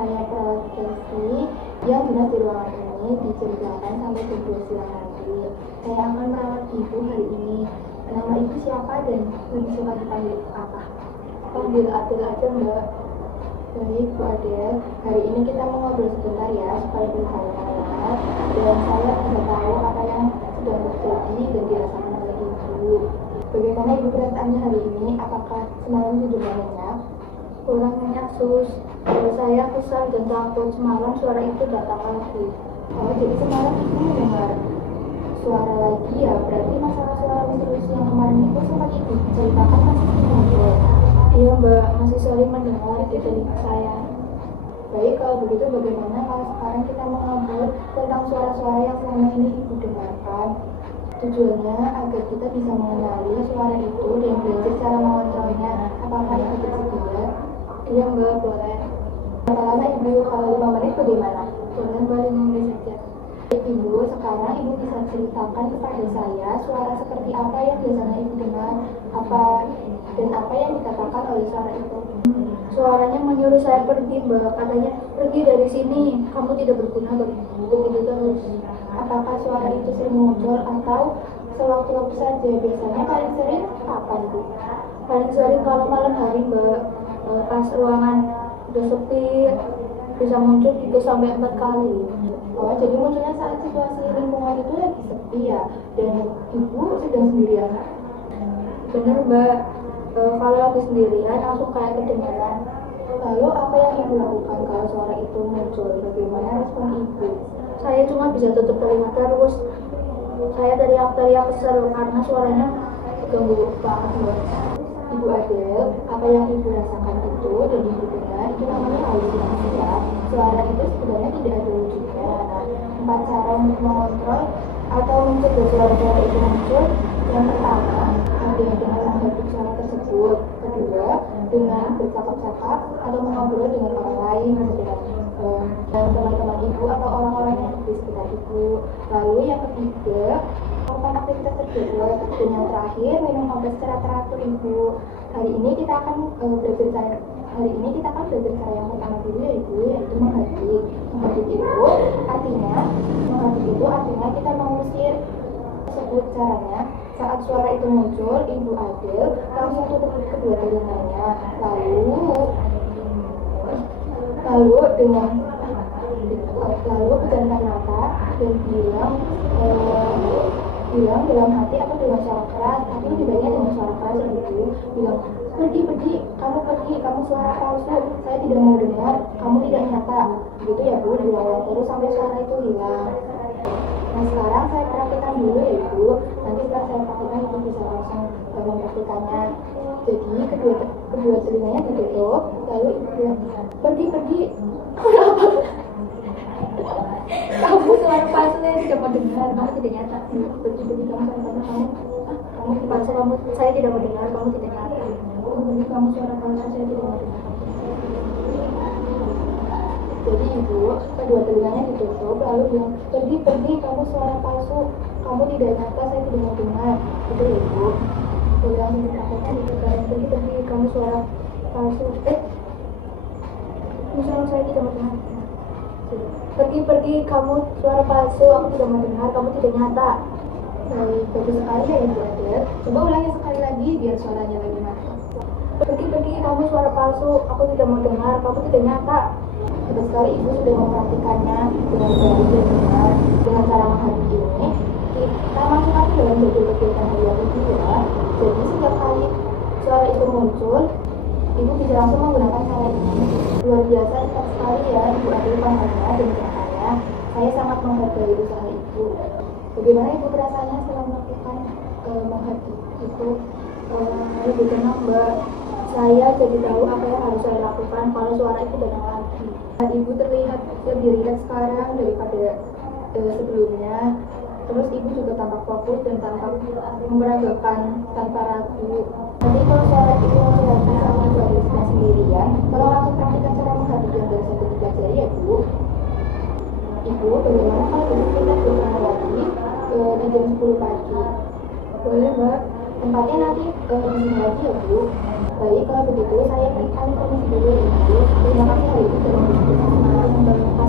saya perawat Kesi yang dinas di ruangan ini diceritakan sampai jam 2 siang nanti. Saya akan merawat ibu hari ini. Nama ibu siapa dan lebih suka dipanggil apa? Panggil Adel aja mbak. Baik Bu Adel, hari ini kita mau ngobrol sebentar ya supaya berhangat dan saya tidak tahu apa yang sedang terjadi dan dirasakan oleh ibu. Bagaimana ibu perasaannya hari ini? Apakah semalam tidur banyak? Kurang nyenyak sus. Saya kesal dan takut semalam suara itu datang lagi. Oh, jadi semalam ibu mendengar suara lagi ya? Berarti masalah suara misterius yang kemarin itu sempat ibu ceritakan masih muncul. Iya mbak, masih sering mendengar di telinga saya. Baik, kalau begitu bagaimana kalau sekarang kita mengobrol tentang suara-suara yang selama ini ibu dengarkan? Tujuannya agar kita bisa mengenali suara itu dan belajar cara mengontrolnya. Apakah ibu bersedia? Iya mbak, boleh. Berapa lama ibu? Kalau 5 menit bagaimana? Boleh mbak, 5 menit saja. Ibu, sekarang ibu bisa ceritakan kepada saya suara seperti apa yang biasanya ibu dengar, apa yang dikatakan oleh suara itu. Suaranya menyuruh saya pergi mbak, katanya pergi dari sini, kamu tidak berguna bagiku, begitu terus. Apakah suara itu sering muncul atau sewaktu-waktu saja? Biasanya paling sering kapan bu? Paling sering kalau malam hari mbak, pas ruangan udah sepi, bisa muncul 3 sampai 4 kali. Oh, jadi munculnya saat situasi lingkungan itu lagi sepi ya, dan ibu sedang sendirian. Bener mbak, kalau lagi sendirian langsung kayak kedengaran. Lalu apa yang ibu lakukan kalau suara itu muncul? Bagaimana respon ibu? Saya cuma bisa tutup telinga terus. Saya teriak-teriak kesel karena suaranya ganggu banget mbak. Ibu Adel, apa yang ibu rasakan itu dan ibu dengar itu namanya halusinasi ya. Suara itu sebenarnya tidak ada wujudnya. Nah, 4 cara untuk mengontrol atau mencegah suara-suara itu muncul. Yang pertama, ada dengan menghadapi suara tersebut. Kedua, dengan bercakap-cakap atau mengobrol dengan orang lain, dengan teman-teman ibu atau orang-orang yang di sekitar ibu. Lalu yang ketiga, melakukan aktivitas terjadwal. Dan yang terakhir, minum obat secara teratur ibu. Hari ini kita akan belajar cara yang pertama dulu ya ibu, yaitu menghadap. Menghadap itu artinya kita mengusir. Tersebut caranya, saat suara itu muncul, ibu Adel langsung tutup kedua telinganya, lalu pejamkan mata dan bilang dalam hati atau dengan suara keras, tapi lebih baiknya dengan suara keras ya ibu. Bilang, pergi, kamu suara palsu, saya tidak mau dengar, kamu tidak nyata. Begitu ya bu, diulang terus sampai suara itu hilang. Nah sekarang saya praktikkan dulu ya ibu. Nanti setelah saya praktikkan ibu bisa langsung mempraktikannya. Jadi kedua telinganya ditutup, lalu ibu bilang, pergi. Kamu suara palsu, saya tidak mau dengar, kamu tidak nyata. Pergi kamu suara palsu, kamu palsu, saya tidak mau dengar, kamu tidak nyata. Pergi kamu suara palsu, saya tidak mau dengar. Jadi ibu, kedua telinganya ditutup, lalu bilang, pergi, kamu suara palsu, kamu tidak nyata, saya tidak mau dengar. Itu ibu. Ulang dikatakan itu kan, pergi, kamu suara palsu. Misalnya saya tidak mau dengar. Pergi, kamu suara palsu, aku tidak mau dengar, kamu tidak nyata. Baik, bagus sekali ya ibu Adel. Coba ulangi sekali lagi biar suaranya lebih mantap. Pergi, kamu suara palsu, aku tidak mau dengar, kamu tidak nyata. Betul sekali ibu sudah mempraktikannya dengan baik dan benar. Dengan cara menghadapi ini, kita masukkan dalam jadwal-jadwal harian ibu ya. Jadi setiap kali suara itu muncul, ibu bisa langsung menggunakan cara ini. Luar biasa sekali ya ibu Adel pahamnya dan gerakannya. Saya sangat menghargai usaha ibu. Bagaimana ibu perasaannya setelah melakukan menghadapi itu? Lebih tenang mbak. Saya jadi tahu apa yang harus saya lakukan kalau suara itu datang lagi. Ibu terlihat lebih rileks sekarang daripada sebelumnya. Terus ibu juga tampak fokus dan tampak memperagakan tanpa ragu. Nanti kalau suara itu muncul lagi sama ibu Adel sedang sendirian, kalau langsung praktikkan cara menghadapi yang baru saja dipelajari ya bu. Ibu, bagaimana kalau kita berusaha lagi di jam 10 pagi? Boleh mbak. Tempatnya nanti di sini lagi ya bu. Baik, kalau begitu saya kami permisi dulu ya, Ibu. Terima kasih hari ini sudah memberikan kesempatan yang